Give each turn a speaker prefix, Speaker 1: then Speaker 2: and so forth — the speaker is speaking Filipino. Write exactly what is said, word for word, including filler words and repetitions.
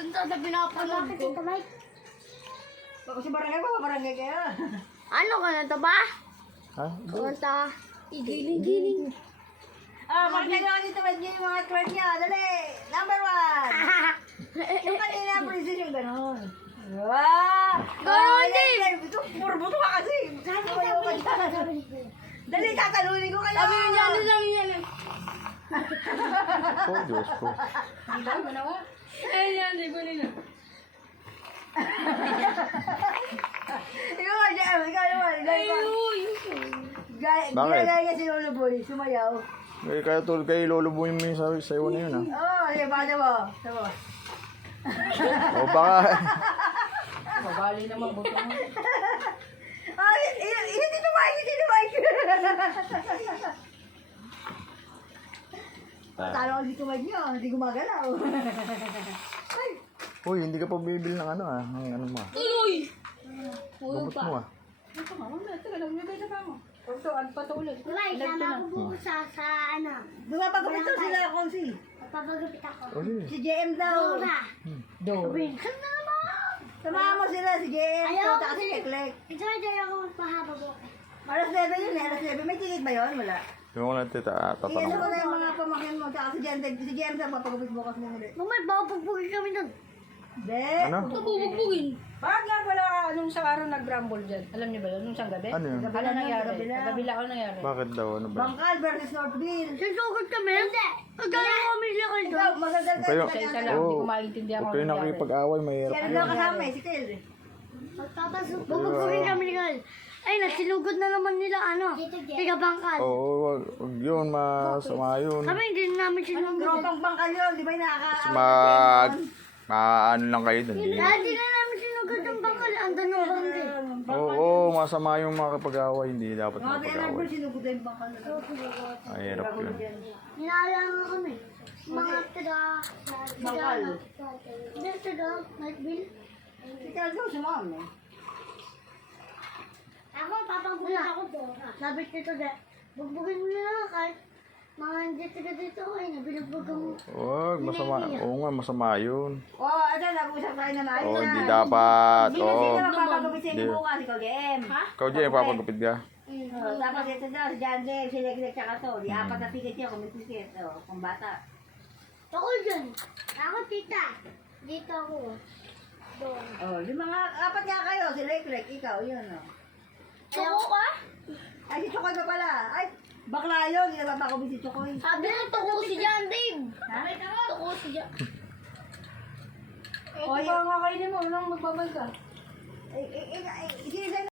Speaker 1: dun sa pinapanood ko.
Speaker 2: Baka si barangay pa, barangay kayo.
Speaker 1: Ano ka na to ba?
Speaker 3: Ha?
Speaker 1: Kumanta. Igiling-giling.
Speaker 2: Ah, barangay naman dito, ba't yung mga twerk niya? Dali! Number one! Yung kanina, princess yung gano'n. Wow!
Speaker 1: Ganon
Speaker 2: Ah,
Speaker 1: din.
Speaker 2: yan, yan. Ito, puro buto ka kasi. Sumayaw ka dyan. Dali, tatalunin ko kayo.
Speaker 1: Sabi nyo dyan, sabi nyo dyan.
Speaker 3: Oh, Diyos ko.
Speaker 2: Hindi ba, manawa?
Speaker 1: Ayun yan, di ko nila.
Speaker 2: Ikaw nga, Jem. Ikaw naman. Gaya pa. Gaya-
Speaker 3: Bakit?
Speaker 2: Ginagaya niya si Lolo Boy. Sumayaw.
Speaker 3: Eh, kaya tol, kayo lulubuin mo yung sa sayo na yun, ha?
Speaker 2: Oo, oh, sige, baka mo. Sabi.
Speaker 3: O baka,
Speaker 1: Babali naman buto mo.
Speaker 2: Ah, hindi tumayo, hindi tumayo. Talo ko hindi tumayo niyo, hindi gumagalaw. Ay,
Speaker 3: uy, hindi ka pa bibili ng ano, ah, ng ano mo, ah.
Speaker 1: Tuloy!
Speaker 3: Gabot mo, ah.
Speaker 2: ito nga, mamaya, taga lang, nagay na pa mo.
Speaker 1: Ito, ano pa to ulit?
Speaker 4: Guys, sama ko buko sa, sa ano.
Speaker 2: Dumapagupit to sila, Konsi.
Speaker 4: Papagupit ako.
Speaker 3: O, sige.
Speaker 2: Si J M daw.
Speaker 4: Dora.
Speaker 1: Do.
Speaker 4: Wilson na naman.
Speaker 2: Samahan mo sila, si J M.
Speaker 4: Ayaw,
Speaker 2: Ayaw, si
Speaker 4: kasi-
Speaker 2: Keklek.
Speaker 4: Ito na dyan ako magpahaba buko.
Speaker 2: Alas nuebe yun eh, alas nuebe. May ticket ba yun? Wala.
Speaker 3: Yung ko lang tita, ah,
Speaker 2: Iyan
Speaker 3: tatanong
Speaker 2: mo
Speaker 3: ko.
Speaker 2: na yung mga pamangkin mo. Tsaka si J M, si J M daw, papagupit bukas mo ulit.
Speaker 4: Mamay, baka pagpugin kami nun.
Speaker 2: Hindi.
Speaker 3: Ano?
Speaker 1: Ito bubugbugin.
Speaker 5: Bakit nga pala nung sa araw nag-rumble dyan? Alam niyo ba yun? Nung isang gabi?
Speaker 3: Ano yun?
Speaker 5: Ano nangyari?
Speaker 2: Gabi na.
Speaker 5: Gabi lang ano nangyari?
Speaker 3: Bakit daw, ano ba?
Speaker 2: Bangkal versus Northville.
Speaker 4: Sasugod kami? Hindi. Pagkala kami siya kayo
Speaker 2: Ikaw,
Speaker 4: doon.
Speaker 2: magandang
Speaker 3: Kayo.
Speaker 5: Sa isa lang,
Speaker 3: Oo.
Speaker 5: hindi ko maintindihan
Speaker 3: Huwag
Speaker 5: kung
Speaker 3: kayo
Speaker 5: ano nangyari.
Speaker 3: nakikipag-away, mahirap.
Speaker 2: Kaya daw kasama eh, si Tel.
Speaker 4: Magpapasok. Bubugugin kami ni Carl. Ay, nasilugod na naman nila, ano, tiga bangkal.
Speaker 3: Oo, wag, wag yun, masama yun.
Speaker 4: Kami, hindi namin sinugod.
Speaker 2: Tropang bangkal yun, di ba yung nakaka...
Speaker 3: Mag, maano lang kayo dun. di-
Speaker 4: Dahil di na namin sinugod yung bangkal. Andun yung bangkal.
Speaker 3: Oo, masama yung makipag-away, hindi dapat
Speaker 2: Mga Bernardo,
Speaker 3: makipag-away.
Speaker 2: sinugod na yung bangkal.
Speaker 3: Mahirap yun.
Speaker 4: Ninala nga kami. Mga tiga...
Speaker 2: Bangkal.
Speaker 4: Hindi, tiga... Nightbill.
Speaker 2: Si Tel daw, sumama eh.
Speaker 4: Ako, papagpugin ako doon. Sabi dito de, bugbugin mo na lang kahit mga hindi tiga dito ay nabinugbugin mo.
Speaker 3: Huwag, masama. Oo nga, masama yun.
Speaker 2: Oo, oh, ito, nag-usap tayo na maayos
Speaker 3: Oo,
Speaker 2: na.
Speaker 3: hindi dapat.
Speaker 2: Sino
Speaker 3: Oo.
Speaker 2: sino magpapagupit sa inyo
Speaker 3: Hindi.
Speaker 2: bukas? Ikaw, J M. Ha?
Speaker 3: Ikaw, Jay, papagupit ka?
Speaker 2: Oh, tapos ito daw, si John Dale, si Leglek, tsaka to. Di apat na ticket niya, kung may ticket. Oh, kung bata.
Speaker 4: Ako dyan. Ako tita. Dito ako. Doon.
Speaker 2: Oh, yung mga apat nga kayo, si Leglek, ikaw, yun, oh.
Speaker 4: Choco ka?
Speaker 2: Ay, si Chokoy pa pala. Ay, bakla yun, hindi na papagupit si Chokoy.
Speaker 1: Sabi ko, tuko si John Dave.
Speaker 2: Ha?
Speaker 1: Tuko si John.
Speaker 5: Eh, di ba nga kainin mo nung magbabay ka?
Speaker 2: Eh, eh, eh, eh, sino